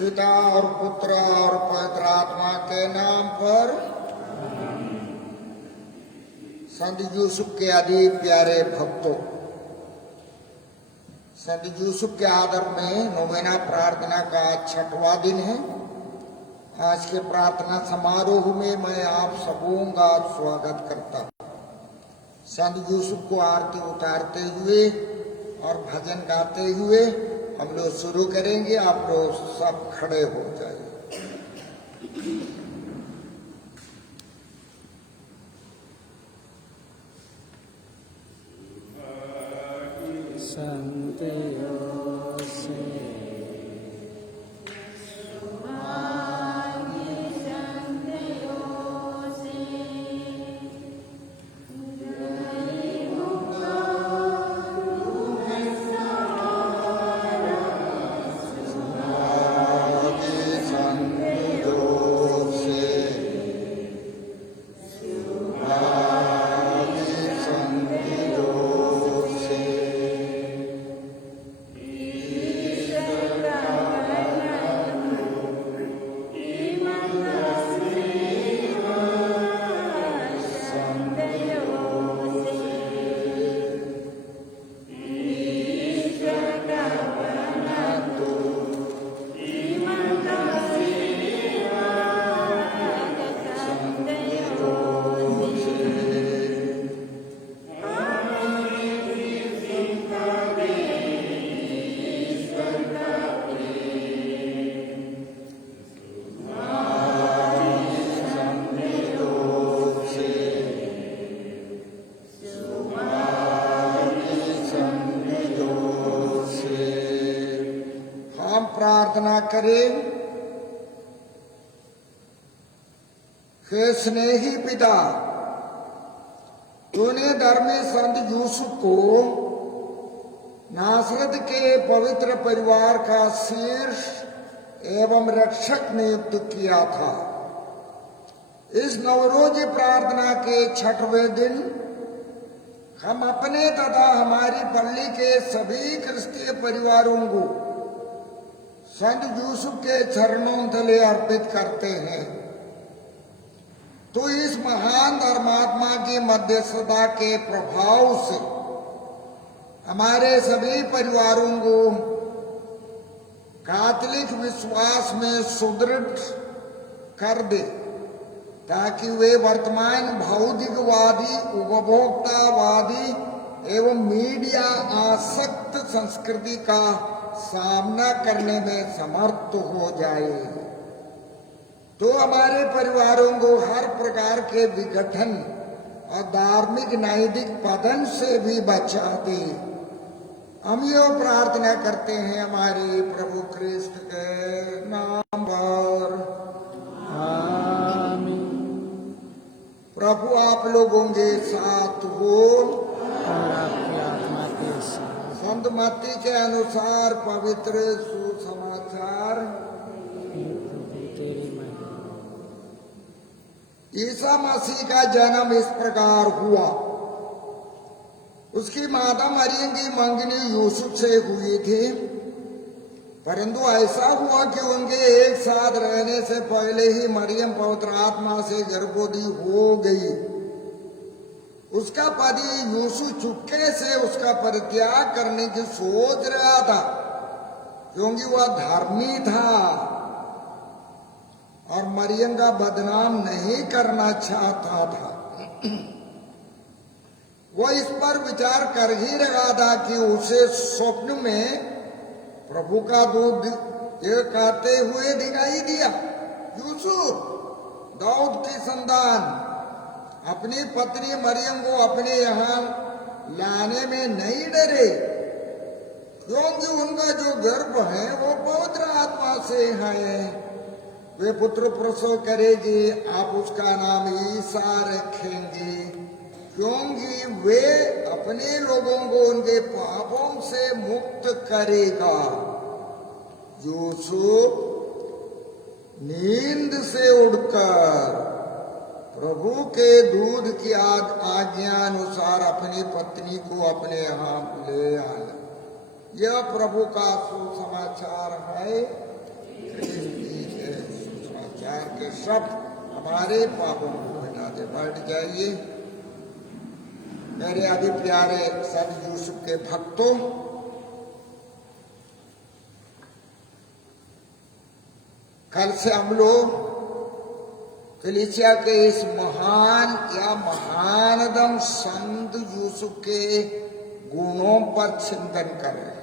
पिता और पुत्र और पवित्र आत्मा के नाम पर। संत यूसुफ के अति प्यारे भक्तों, संत यूसुफ के आदर में नोवेना प्रार्थना का 6वां दिन है। आज के प्रार्थना समारोह में मैं आप सबों का स्वागत करता हूँ। संत यूसुफ को आरती उतारते हुए और भजन गाते हुए हम लोग शुरू करेंगे। आप लोग सब खड़े हो जाइए। संत प्रार्थना करें। हे स्नेही पिता, तूने धर्मी संत यूसुफ को नासरत के पवित्र परिवार का शीर्ष एवं रक्षक नियुक्त किया था। इस नवरोज प्रार्थना के 6वें दिन हम अपने तथा हमारी पल्ली के सभी क्रिस्तीय परिवारों को संत यूसुफ के चरणों तले अर्पित करते हैं। तो इस महान धर्मात्मा की मध्यस्थता के प्रभाव से हमारे सभी परिवारों को कैथोलिक विश्वास में सुदृढ़ कर दे, ताकि वे वर्तमान भौतिकवादी, उपभोक्तावादी एवं मीडिया आसक्त संस्कृति का सामना करने में समर्थ हो जाए। तो हमारे परिवारों को हर प्रकार के विघटन और धार्मिक नैतिक पतन से भी बचा दे। हम ये प्रार्थना करते हैं हमारे प्रभु क्रिस्त के नाम पर, आमीन। प्रभु आप लोगों के साथ हो और आपकी आत्मा के साथ। संत मत्ती के अनुसार पवित्र सुसमाचार। ईसा मसीह का जन्म इस प्रकार हुआ। उसकी माता मरियम की मंगनी यूसुफ से हुई थी, परंतु ऐसा हुआ कि उनके एक साथ रहने से पहले ही मरियम पवित्र आत्मा से गर्भवती हो गई। उसका पति यूसुफ चुपके से उसका परित्याग करने की सोच रहा था, क्योंकि वह धर्मी था और मरियम का बदनाम नहीं करना चाहता था। वह इस पर विचार कर ही रहा था कि उसे स्वप्न में प्रभु का दूत कहते हुए दिखाई दिया, यूसुफ, दाऊद की संतान, अपनी पत्नी मरियम को अपने यहाँ लाने में नहीं डरे, क्योंकि उनका जो गर्भ है वो पवित्र आत्मा से है। वे पुत्र प्रसव करेगी, आप उसका नाम ईसा रखेंगे, क्योंकि वे अपने लोगों को उनके पापों से मुक्त करेगा। यूसुफ नींद से उठकर प्रभु के दूध की आज्ञा अनुसार अपनी पत्नी को अपने यहाँ ले आया। यह प्रभु का सुसमाचार है। सुसमाचार के शब्द हमारे पापों को मिटा दे। बैठ जाइए। मेरे अति प्यारे संत यूसुफ के भक्तों, कल से हम लोग कलीसिया के इस महान या महानतम संत यूसुफ के गुणों पर चिंतन कर रहे हैं।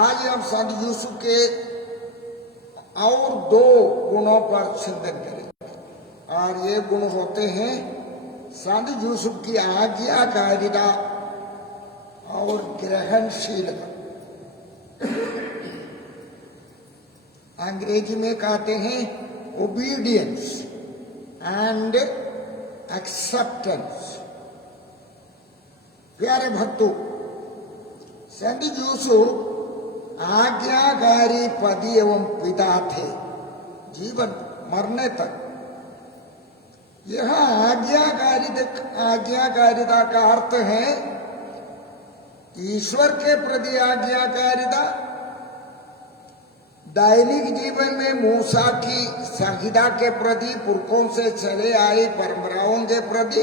आज हम संत यूसुफ के और दो गुणों पर चिंतन करेंगे, और ये गुण होते हैं संत यूसुफ की आज्ञाकारिता और ग्रहणशीलता। अंग्रेजी में कहते हैं ओबीडियंस एंड एक्सेप्टेंस। प्यारे भक्तों, संत यूसुफ आज्ञाकारी पति एवं पिता थे जीवन मरने तक। यह आज्ञाकारिता का अर्थ है ईश्वर के प्रति आज्ञाकारिता, दैनिक जीवन में मूसा की संहिता के प्रति, पुरखों से चले आई परंपराओं के प्रति,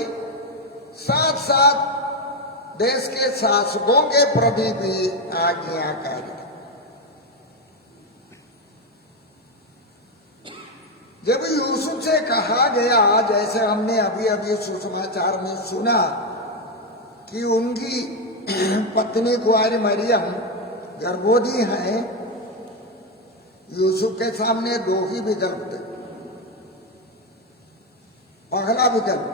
साथ साथ देश के शासकों के प्रति भी आज्ञाकारिता। जब यूसुफ से कहा गया, जैसे हमने अभी अभी सुसमाचार में सुना, कि उनकी पत्नी कुंवारी मरियम गर्भवती हैं, यूसुफ के सामने दो ही विकल्प थे। पहला विकल्प,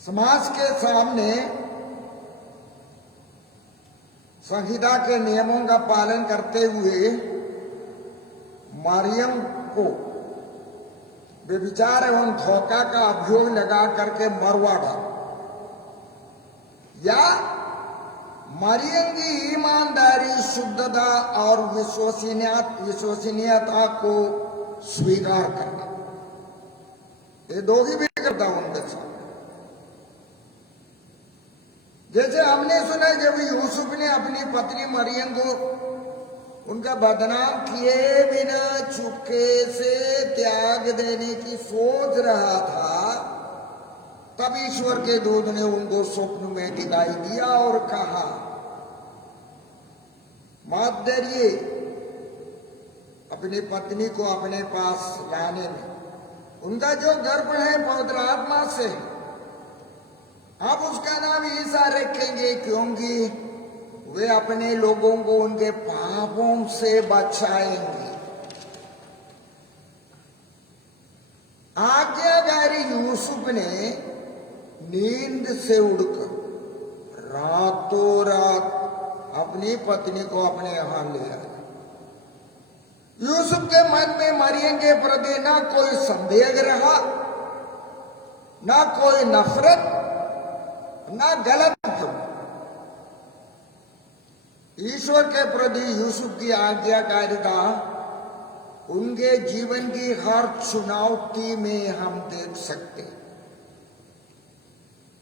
समाज के सामने संहिता के नियमों का पालन करते हुए मरियम को व्यभिचार एवं धोखा का अभियोग लगा करके मरवा डाला, या मरियम की ईमानदारी, शुद्धता और विश्वसनीयता को स्वीकार करना। ये दो ही विकल्प था उनके सामने। जैसे हमने सुना, जब यूसुफ ने अपनी पत्नी मरियम को उनका बदनाम किए बिना चुपके से त्याग देने की सोच रहा था, तब ईश्वर के दूत ने उनको स्वप्न में दिखाई दिया और कहा, मत डरिए अपनी पत्नी को अपने पास लाने में। उनका जो गर्भ है पवित्र आत्मा से, आप उसका नाम ईसा रखेंगे, क्योंकि वे अपने लोगों को उनके पापों से बचाएंगे। आज्ञाकारी यूसुफ ने नींद से उड़कर रातों रात अपनी पत्नी को अपने यहां ले आया। यूसुफ के मन में मरियम के प्रति ना कोई संदेह रहा, ना कोई नफरत, ना गलत भ्रम। ईश्वर के प्रति यूसुफ की आज्ञाकारिता उनके जीवन की हर चुनौती में हम देख सकते हैं।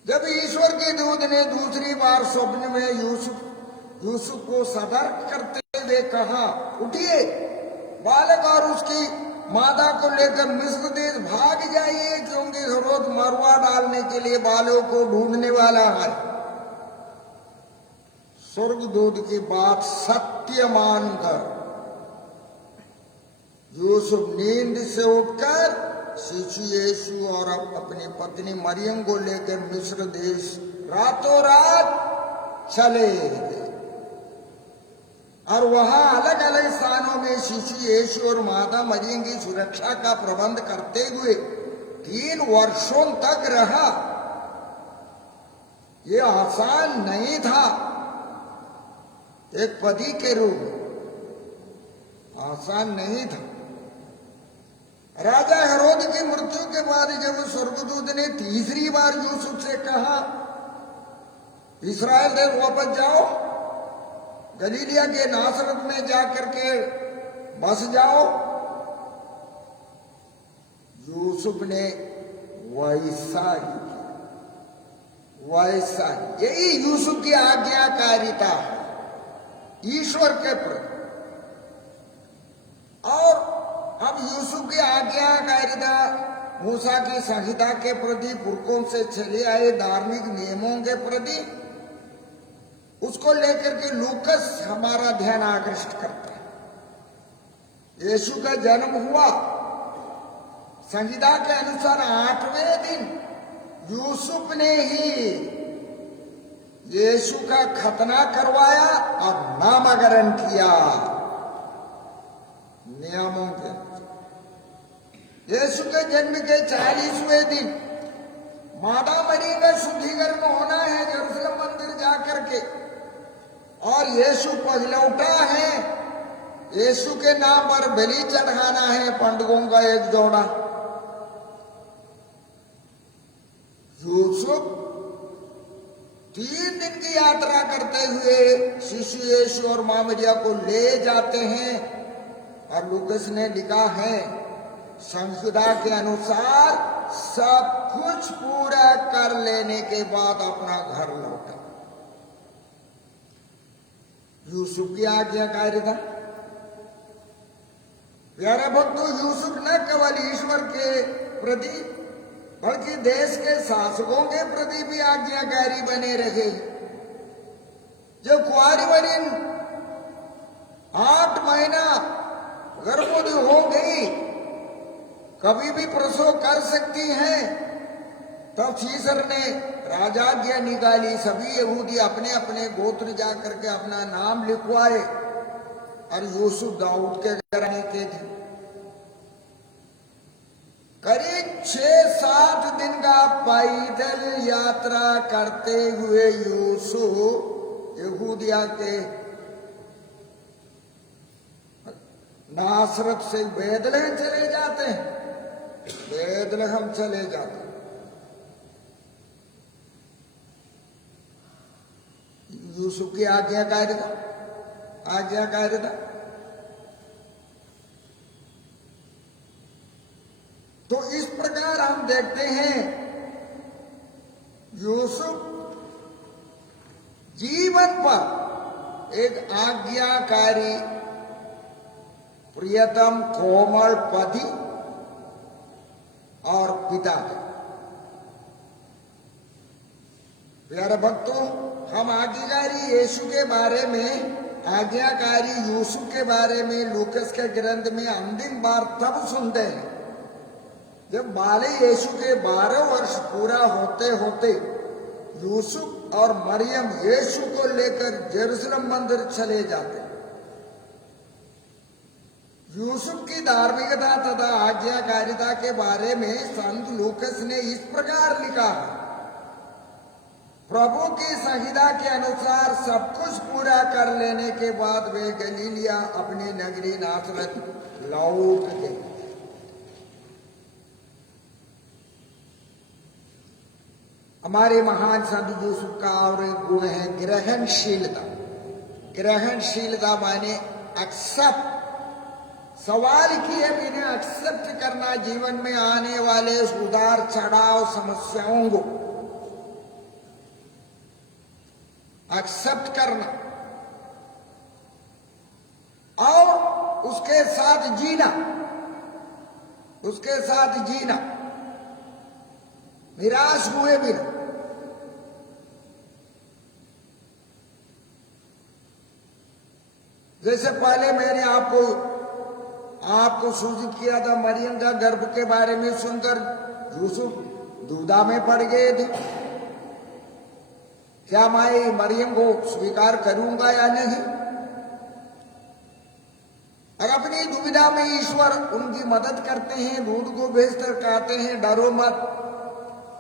जब ईश्वर के दूत ने दूसरी बार स्वप्न में यूसुफ को सतर्क करते हुए कहा, उठिए, बालक और उसकी माता को लेकर मिस्र देश भाग जाइए, क्योंकि हेरोद मरवा डालने के लिए बालक को ढूंढने वाला है। स्वर्गदूत की बात सत्य मानकर यूसुफ नींद से उठकर शिशु यीशु और अपनी पत्नी मरियम को लेकर मिस्र देश रातों रात चले गए, और वहां अलग अलग स्थानों में शिशु यीशु और माता मरियम की सुरक्षा का प्रबंध करते हुए 3 वर्षों तक रहा। ये आसान नहीं था, एक पति के रूप में आसान नहीं था। राजा हेरोद की मृत्यु के बाद जब स्वर्गदूत ने तीसरी बार यूसुफ से कहा, इस्राएल देश वापस जाओ, गलीलिया के नासरत में जाकर के बस जाओ, यूसुफ ने वैसा ही, यही यूसुफ की आज्ञाकारिता है। ईश्वर के प्रति। और अब यूसुफ की आज्ञाकारिता, मूसा की संहिता के प्रति, पुरखों से चले आए धार्मिक नियमों के प्रति, उसको लेकर के लूकस हमारा ध्यान आकर्षित करता है। यीशु का जन्म हुआ, संहिता के अनुसार 8वें दिन यूसुफ ने ही यीशु का खतना करवाया और नामकरण किया नियमों के। यीशु के जन्म के 40वें दिन मादा मरी का शुद्धिकरण होना है यरूशलेम मंदिर जाकर के, और यीशु पहलौटा है। यीशु के नाम पर बलि चढ़ाना है पंडुओं का एक जोड़ा। यूसुफ 3 दिन की यात्रा करते हुए शिशु यीशु और मां मरिया को ले जाते हैं, और लूकस ने लिखा है संहिता के अनुसार सब कुछ पूरा कर लेने के बाद अपना घर लौटा। यूसुफ की आज्ञाकारिता। प्यारे भक्तों, यूसुफ न केवल ईश्वर के प्रति बल्कि देश के शासकों के प्रति भी आज्ञाकारी बने रहे। जो कुंवारी वरीन 8 महीना गर्भवती हो गई, कभी भी प्रसव कर सकती हैं, तब सीसर ने राजाज्ञा निकाली, सभी यहूदी अपने अपने गोत्र जाकर के अपना नाम लिखवाए, और यूसुफ दाऊद के घराने के थे। करीब 6-7 दिन का पैदल यात्रा करते हुए यूसुफ यहूदिया के नासरत से बैतलहम चले जाते हैं। बैतलहम चले जाते हैं। यूसुफ की आज्ञाकारिता। तो इस प्रकार हम देखते हैं यूसुफ जीवन पर एक आज्ञाकारी, प्रियतम, कोमल पति और पिता है। प्यारे भक्तों, हम आज्ञाकारी यीशु के बारे में, आज्ञाकारी यूसुफ के बारे में लूकस के ग्रंथ में अंतिम बार तब सुनते हैं जब बाले यीशु के 12 वर्ष पूरा होते होते यूसुफ और मरियम यीशु को लेकर यरूशलेम मंदिर चले जाते। यूसुफ की धार्मिकता तथा आज्ञाकारिता के बारे में संत लूकस ने इस प्रकार लिखा है। प्रभु की संहिता के अनुसार सब कुछ पूरा कर लेने के बाद वे गलीलिया अपनी नगरी नासरत लौट गए। हमारे महान संत यूसुफ का और एक गुण है ग्रहणशीलता। ग्रहणशीलता माने एक्सेप्ट, सवाल किए बिना एक्सेप्ट करना जीवन में आने वाले उतार चढ़ाव समस्याओं को एक्सेप्ट करना और उसके साथ जीना, निराश हुए बिना। जैसे पहले मैंने आपको सूचित किया था, मरियम का गर्भ के बारे में सुनकर यूसुफ दुविधा में पड़ गए थे। क्या मैं मरियम को स्वीकार करूंगा या नहीं? और अपनी दुविधा में ईश्वर उनकी मदद करते हैं, दूध को भेजकर कहते हैं डरो मत,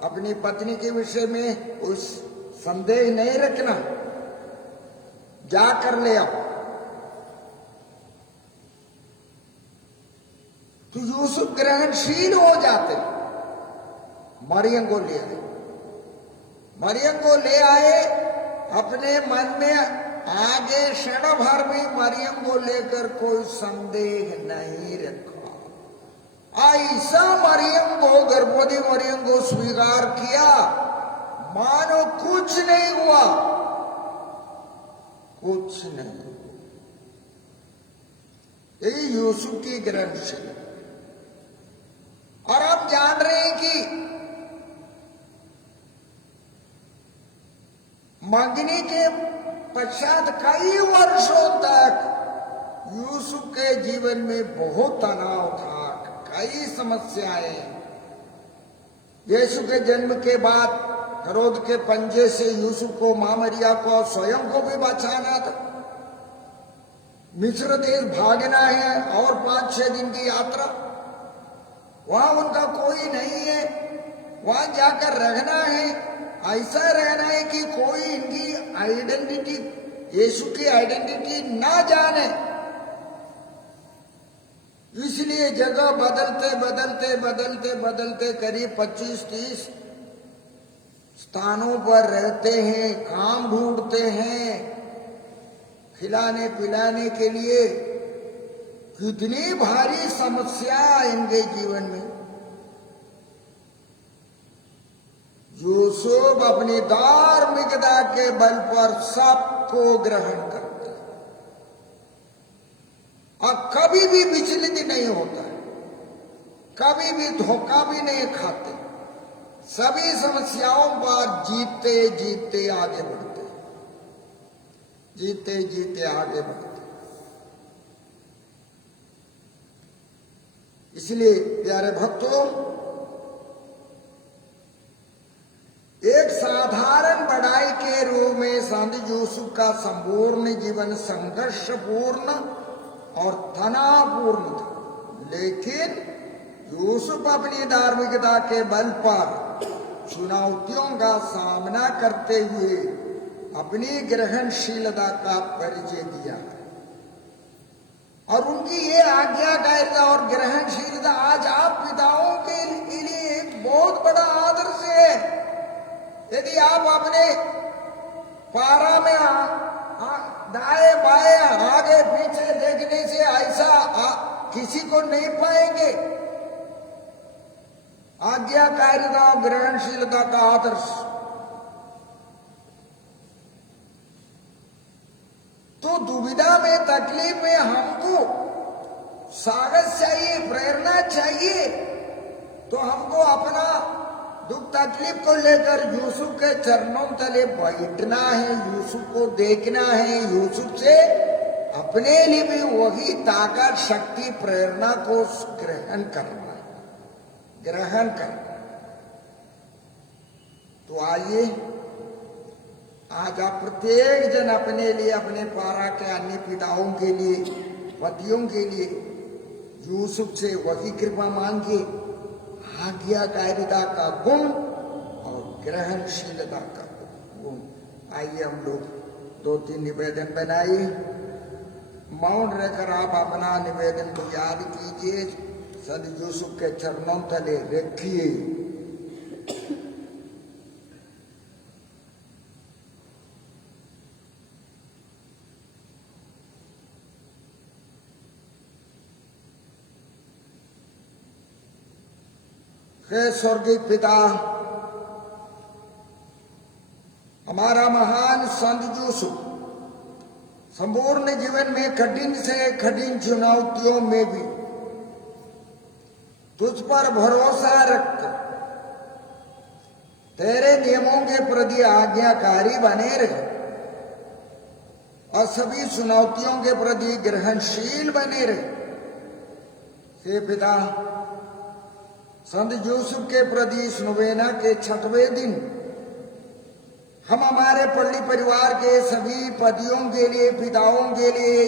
अपनी पत्नी के विषय में कोई संदेह नहीं रखना, जा कर ले आओ। तो यूसुफ ग्रहणशील हो जाते, मरियम को ले आए। अपने मन में आगे क्षण भर भी मरियम को लेकर कोई संदेह नहीं रखा। ऐसा मरियम को, गर्भवती मरियम को स्वीकार किया मानो कुछ नहीं हुआ, कुछ नहीं। यही यूसुफ की ग्रहणशीलता। और आप जान रहे हैं कि मंगनी के पश्चात कई वर्षों तक यूसुफ के जीवन में बहुत तनाव था, कई समस्याएं। यीशु के जन्म के बाद हेरोद के पंजे से यूसुफ को, मां मरिया को, स्वयं को भी बचाना था। मिस्र देश भागना है और 5-6 दिन की यात्रा, वहां उनका कोई नहीं है, वहां जाकर रहना है, ऐसा रहना है कि कोई इनकी आइडेंटिटी, यीशु की आइडेंटिटी ना जाने। इसलिए जगह बदलते बदलते बदलते बदलते करीब 25-30 स्थानों पर रहते हैं, काम ढूंढते हैं खिलाने पिलाने के लिए। कितनी भारी समस्या इनके जीवन में। यूसुफ अपनी धार्मिकता के बल पर सबको ग्रहण करते हैं और कभी भी विचलित नहीं होता है, कभी भी धोखा भी नहीं खाते। सभी समस्याओं पर जीतते जीतते आगे बढ़ते, जीते जीते आगे बढ़ते। इसलिए प्यारे भक्तों, एक साधारण बढ़ाई के रूप में संत यूसुफ का संपूर्ण जीवन संघर्षपूर्ण और तनावपूर्ण था। लेकिन यूसुफ अपनी धार्मिकता के बल पर चुनौतियों का सामना करते हुए अपनी ग्रहणशीलता का परिचय दिया और उनकी ये आज्ञाकारिता और ग्रहणशीलता आज आप पिताओं के लिए एक बहुत बड़ा आदर्श है। यदि आप अपने पारा में दाएं बाएं आगे पीछे देखने से ऐसा किसी को नहीं पाएंगे। आज्ञाकारिता और ग्रहणशीलता का आदर्श। तो दुविधा में, तकलीफ में हमको साहस चाहिए, प्रेरणा चाहिए। तो हमको अपना दुख तकलीफ को लेकर यूसुफ के चरणों तले बैठना है, यूसुफ को देखना है, यूसुफ से अपने लिए भी वही ताकत, शक्ति, प्रेरणा को ग्रहण करना, ग्रहण करना। तो आइए आज आप प्रत्येक जन अपने लिए, अपने पारा के अन्य पिताओं के लिए, पतियों के लिए यूसुफ से वही कृपा मांगे, आज्ञाकारिता का गुण और ग्रहणशीलता का गुण। आइए हम लोग 2-3 निवेदन बनाइए। मौन रहकर आप अपना निवेदन को याद कीजिए, संत यूसुफ के चरणों तले रखिए। हे स्वर्गीय पिता, हमारा महान संत यूसुफ संपूर्ण जीवन में कठिन से कठिन चुनौतियों में भी तुझ पर भरोसा रखकर तेरे नियमों के प्रति आज्ञाकारी बने रहे और सभी चुनौतियों के प्रति ग्रहणशील बने रहे। हे पिता, संत यूसुफ के प्रति इस नोवेना के 6वें दिन हम हमारे पल्ली परिवार के सभी पतियों के लिए, पिताओं के लिए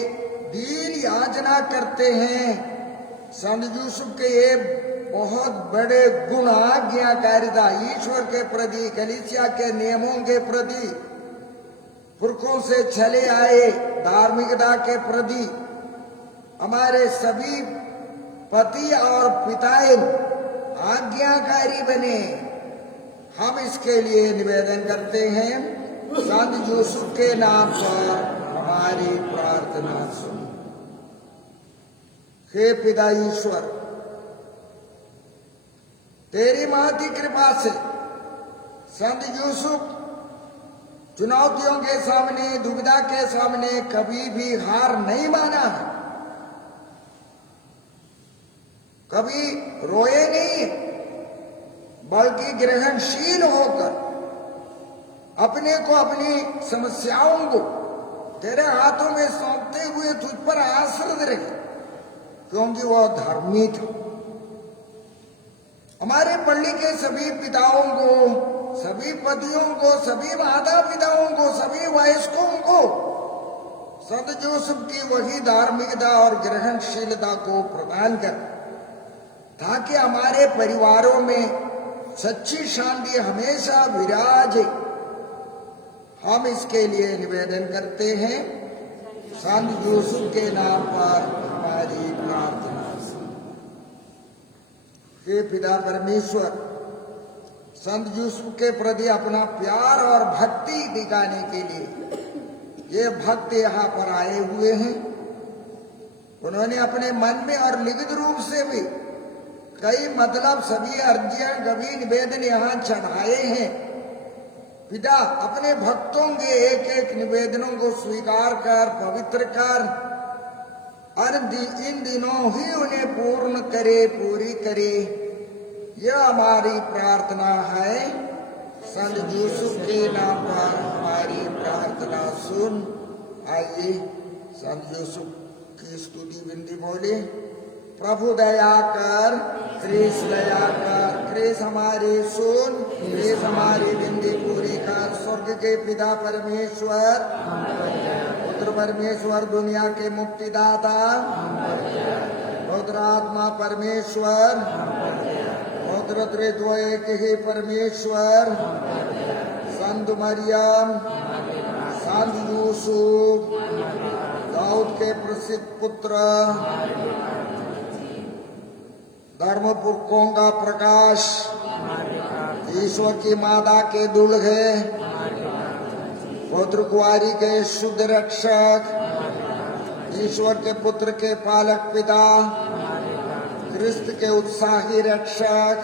दीन याचना करते हैं। संत यूसुफ के ये बहुत बड़े गुण, आज्ञाकारिता, ईश्वर के प्रति, कलीसिया के नियमों के प्रति, पुरखों से चले आए धार्मिकता के प्रति हमारे सभी पति और पिताएं आज्ञाकारी बने। हम इसके लिए निवेदन करते हैं। संत यूसुफ के नाम पर हमारी प्रार्थना सुन। हे पिता ईश्वर, तेरी महती कृपा से संत यूसुफ चुनौतियों के सामने, दुविधा के सामने कभी भी हार नहीं माना। कभी रोए नहीं, बल्कि ग्रहणशील होकर अपने को, अपनी समस्याओं को तेरे हाथों में सौंपते हुए तुझ पर आश्रित रहे, क्योंकि वह धर्मी था। हमारे पल्ली के सभी पिताओं को, सभी पतियों को, सभी माता पिताओं को, सभी वयस्कों को संत जोसेफ की वही धार्मिकता और ग्रहणशीलता को प्रदान कर, ताकि हमारे परिवारों में सच्ची शांति हमेशा विराजे। हम इसके लिए निवेदन करते हैं। संत जोसेफ के नाम पर हमारी प्रार्थना। हे पिता परमेश्वर, संत जोसेफ के प्रति अपना प्यार और भक्ति दिखाने के लिए ये भक्त यहाँ पर आए हुए हैं। उन्होंने अपने मन में और लिखित रूप से भी कई सभी अर्जियां, कभी निवेदन यहाँ चढ़ाए हैं। पिता, अपने भक्तों के एक एक निवेदनों को स्वीकार कर, पवित्र कर, और इन दिनों ही उन्हें पूर्ण करे, पूरी करे, यह हमारी प्रार्थना है। संत जोसेफ के नाम पर हमारी प्रार्थना सुन। आइए संत जोसेफ की स्तुति विनती बोले। प्रभु दया कर, क्रिस दया कर, क्रिस हमारी सुन, क्रिस हमारी विनती पूरी कर। स्वर्ग के पिता परमेश्वर, पुत्र परमेश्वर, दुनिया के मुक्तिदाता, पवित्र आत्मा परमेश्वर, पवित्र त्रित्व एक ही परमेश्वर, संत मरियम, संत यूसुफ, दाऊद के प्रसिद्ध पुत्र, धर्म पुरखों का प्रकाश, ईश्वर की माता के दुल्हे, पवित्र कुंवारी के शुद्ध रक्षक, ईश्वर के पुत्र के पालक पिता, क्रिस्त के उत्साही रक्षक,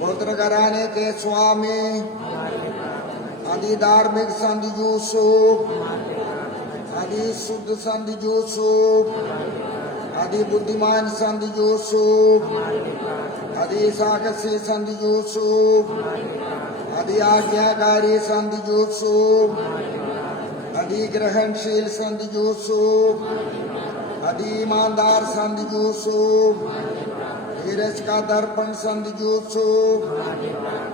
पवित्र घराने के स्वामी, आदि धार्मिक संत जोसेफ, आदि शुद्ध संत जोसेफ, आदि बुद्धिमान संत जोसेफ, आदि साहसी संत जोसेफ, आदि आज्ञाकारी संत जोसेफ, आदि ग्रहणशील संत जोसेफ, आदि ईमानदार संत जोसेफ, धीरज का दर्पण संत जोसेफ,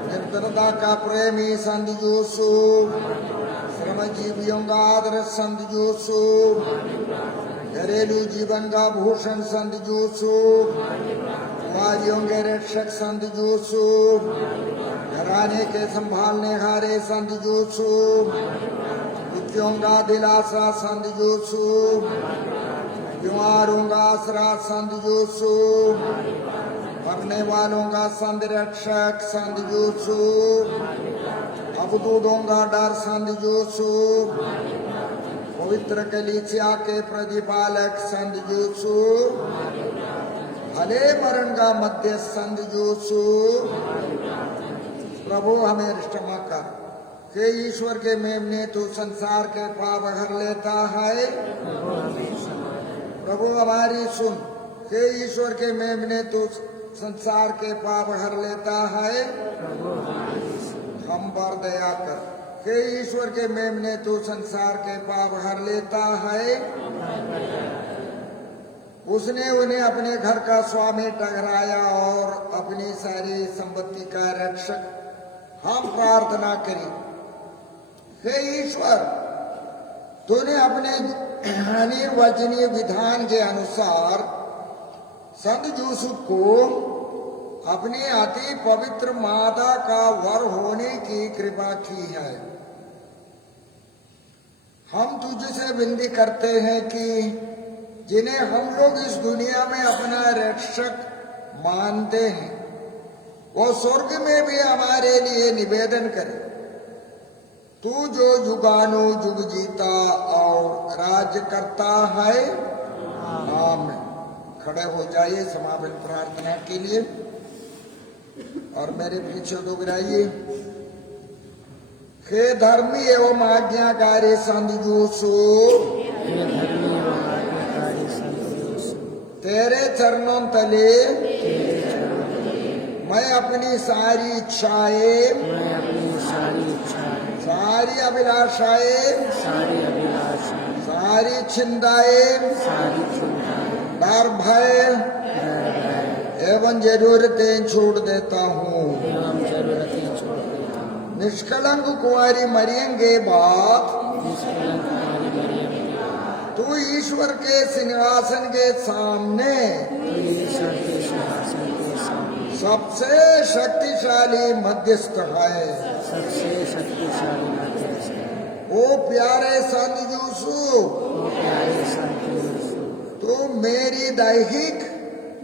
निर्दयता का प्रेमी संत जोसेफ, श्रमजीवियों का आदर्श संत जोसेफ, घरेलू जीवन का भूषण संत जोसेफ, कुंवारियों के रक्षक संत जोसेफ, घराने के संभालने हारे संत जोसेफ, दुखियों का दिलासा संत जोसेफ, बीमारों का आसरा संत जोसेफ, मरने वालों का संत रक्षक संत जोसेफ, अवधूतों का डर संत जोसेफ, पवित्र कलीसिया के प्रतिपालक संत जोसेफ, भले मरण का मध्य संत जोसेफ, प्रभु हमें क्षमा कर। हे ईश्वर के मेमने, तू संसार के पाप हर लेता है, प्रभु हमारी सुन। हे ईश्वर के मेमने, तू संसार के पाप हर लेता है, हम पर दया कर। हे ईश्वर के मेमने, तू संसार के पाप हर लेता है। उसने उन्हें अपने घर का स्वामी ठहराया और अपनी सारी संपत्ति का रक्षक। हम प्रार्थना करें, हे ईश्वर, तूने अपने अनिर्वचनीय विधान के अनुसार संत जोसेफ को अपनी अति पवित्र माता का वर होने की कृपा की है। हम तुझसे विनती करते हैं कि जिन्हें हम लोग इस दुनिया में अपना रक्षक मानते हैं, वो स्वर्ग में भी हमारे लिए निवेदन करे। तू जो युगानुयुग जीता और राज्य करता है। आमीन। खड़े हो जाइए समापन प्रार्थना के लिए और मेरे पीछे दोहराइए। हे धर्मी एवं आज्ञाकारी संत जोसेफ, तेरे चरणों तले मैं अपनी सारी इच्छाएं, मैं अपनी सारी इच्छाएं, सारी अभिलाषाएं, सारी अभिलाषाएं, सारी चिंताएं, सारी चिंताएं, डर भय भय एवं जरूरतें छोड़ देता हूँ। एवं जरूरतें छोड़ देता हूँ। निष्कलंक कुंवारी मरियम के बाद निष्कलंक कुंवारी मरियम के बाद तू ईश्वर के सिंहासन के सामने तू ईश्वर के सिंहासन के सामने सबसे शक्तिशाली मध्यस्थ है। सबसे शक्तिशाली मध्यस्थ है। ओ प्यारे संत यूसुफ, ओ प्यारे संत यूसुफ, तू मेरी दैहिक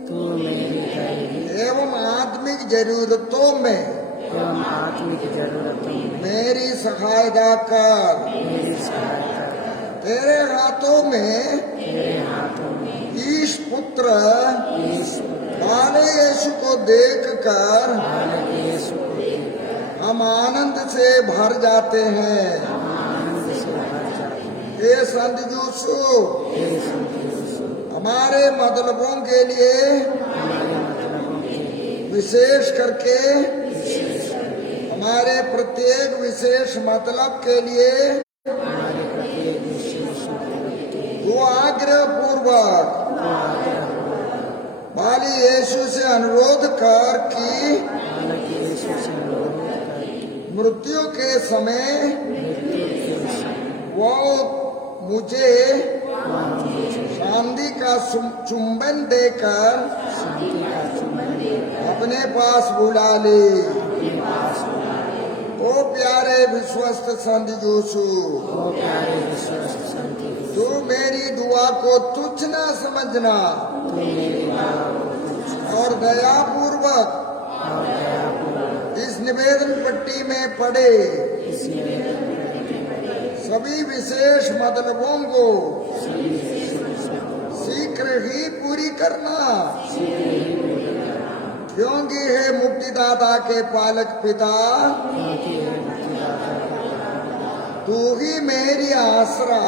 तू मेरी दैहिक एवं आत्मिक जरूरतों में एवं आत्मिक जरूरतों में मेरी सहायता कर। मेरी सहायता कर। तेरे हाथों में तेरे हाथों में ईश पुत्र ईश्वर बाले यीशु को देखकर बालक यीशु को देखकर हम आनंद से भर जाते हैं। हम आनंद से भर जाते हैं। हे संत यूसुफ, हे संत यूसुफ, हमारे मतलबों के लिए हमारे मतलबों के लिए विशेष करके विशेष करके हमारे प्रत्येक विशेष मतलब के लिए हमारे प्रत्येक विशेष मतलब के लिए तू आग्रह पूर्वक तो आग्रह बाली यीशु से अनुरोध कर कि बालक यीशु से अनुरोध करके मृत्यु के समय मृत्यु के समय वो मुझे वह मुझे शांति का चुंबन देकर शांति का चुम्बन देकर अपने पास बुला ले। अपने पास बुला ले। ओ प्यारे विश्वस्त संत यूसुफ, ओ प्यारे विश्वस्त संत यूसुफ, तू मेरी दुआ को तुच्छ न समझना तू मेरी दुआ को पूछ और दयापूर्वक और दयापूर्वक इस निवेदन पट्टी में पढ़े इसमें सभी विशेष मतलबों को सभी विशेष शीघ्र ही पूरी करना, शीघ्र ही पूरी करना, क्योंकि हे मुक्तिदाता के पालक पिता, क्योंकि हे मुक्तिदाता का तू ही मेरी आसरा,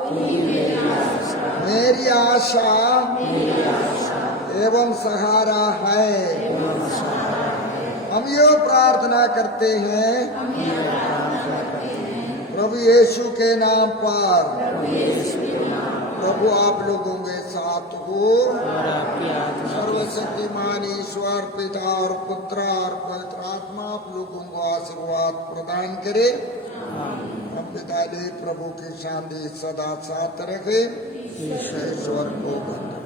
तू ही मेरी आशा, मेरी आशा मेरी आशा एवं सहारा है। एवं सहारा है। हम यो प्रार्थना करते हैं हम यह प्रार्थना करते हैं प्रभु यीशु के नाम पर। प्रभु यीशु के नाम प्रभु आप लोगों के साथ हो। और आपकी आत्मा सर्वशक्तिमान ईश्वर पिता और पुत्र और पवित्र आत्मा आप लोगों को आशीर्वाद प्रदान करे। हम विदा ले, प्रभु की शांति सदा साथ रखे। ईश्वर को बंद